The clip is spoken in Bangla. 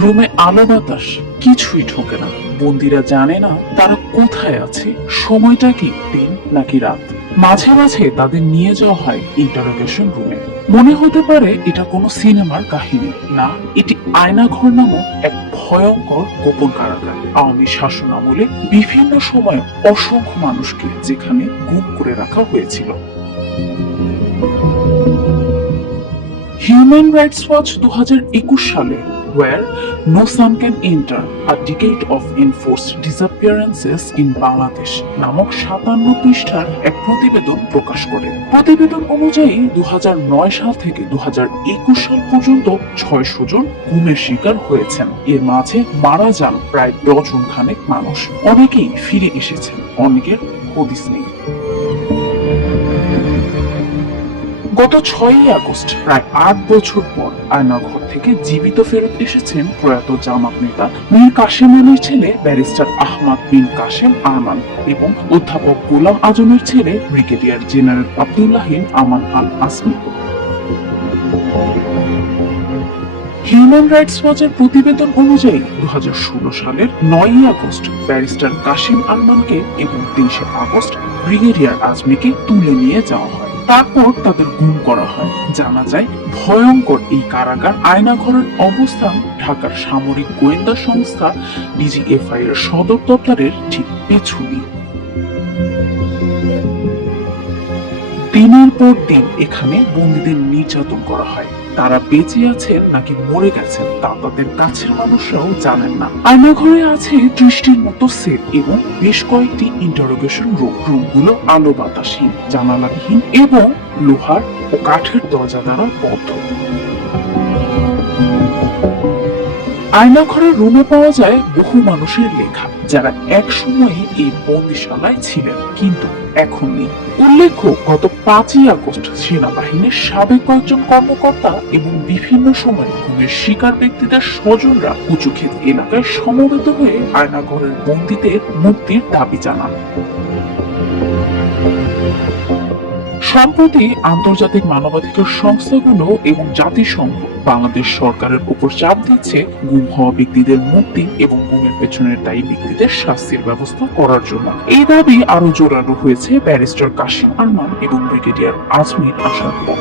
রুমে আলো বাতাস কিছুই ঢোকে না। বন্দিরা জানে না তারা কোথায় আছে, সময়টা কি দিন নাকি রাত। মাঝে মাঝে তাদের নিয়ে যাওয়া হয় ইন্টারোগেশন রুমে। মনে হতে পারে এটা কোনো সিনেমার কাহিনী, না, এটি আয়নাঘর নামক এক ভয়ঙ্কর গোপন কারাগার। আওয়ামী শাসন আমলে বিভিন্ন সময় অসংখ্য মানুষকে যেখানে গুম করে রাখা হয়েছিল। হিউম্যান রাইটস ওয়াচ 2021 সালে Where No Son Can Enter, a Decade of Enforced Disappearances in Bangladesh নামক 57 পৃষ্ঠার এক প্রতিবেদন প্রকাশ করে। প্রতিবেদন অনুযায়ী 2009 সাল থেকে 2021 সাল পর্যন্ত 600 জন গুমের শিকার হয়েছেন। এর মাঝে মারা যান প্রায় ডজন খানেক মানুষ। অনেকেই ফিরে এসেছেন, অনেকের হদিস নেই। গত 6ই আগস্ট প্রায় 8 বছর পর আয়নাঘর থেকে জীবিত ফেরত এসেছেন প্রয়াত জামাত নেতা মীর কাসেম আলীর ছেলে ব্যারিস্টার আহমদ বিন কাসেম আরমান এবং অধ্যাপক গোলাম আজমের ছেলে ব্রিগেডিয়ার জেনারেল আব্দুল্লাহিন আমান আল আসমি। হিউম্যান রাইটস ওয়াচের প্রতিবেদন অনুযায়ী 2016 সালের 9ই আগস্ট ব্যারিস্টার কাসেম আরমানকে এবং 23 আগস্ট ব্রিগেডিয়ার আজমিকে তুলে নিয়ে যাওয়া হয়। তারপর তাদের গুম করা হয়। জানা যায় ভয়ঙ্কর এই কারাগার আয়নাঘরের অবস্থান ঢাকার সামরিক গোয়েন্দা সংস্থা ডিজিএফআই এর সদর দপ্তরের ঠিক পেছনে। দিনের পর দিন এখানে বন্দীদের নির্যাতন করা হয়। তারা বেঁচে আছেন নাকি মরে গেছেন তা তাদের কাছের মানুষরাও জানেন না। আয়নাঘরে আছে 30টির মতো সেল এবং বেশ কয়েকটি ইন্টারোগেশন রুম। রুমগুলো আলো বাতাসহীন, জানালাবিহীন এবং লোহার ও কাঠের দরজা দ্বারা বদ্ধ। আয়নাঘরের রুমে পাওয়া যায় বহু মানুষের লেখা, যারা এক সময়ে এই বন্দিশালায় ছিলেন কিন্তু এখন নেই। উল্লেখ্য, গত 5ই আগস্ট সেনাবাহিনীর সাবেক কয়েকজন কর্মকর্তা এবং বিভিন্ন সময় গুমের শিকার ব্যক্তিদের স্বজনরা উঁচুক্ষেত এলাকায় সমবেত হয়ে আয়নাঘরের বন্দীদের মুক্তির দাবি জানান। সম্প্রতি আন্তর্জাতিক মানবাধিকার সংস্থাগুলো এবং জাতিসংঘ বাংলাদেশ সরকারের উপর চাপ দিচ্ছে গুম হওয়া ব্যক্তিদের মুক্তি এবং গুমের পেছনের দায়ী ব্যক্তিদের শাস্তির ব্যবস্থা করার জন্য। এই দাবি আরো জোরালো হয়েছে ব্যারিস্টার কাসেম আরমান এবং ব্রিগেডিয়ার আজমির আসার পর।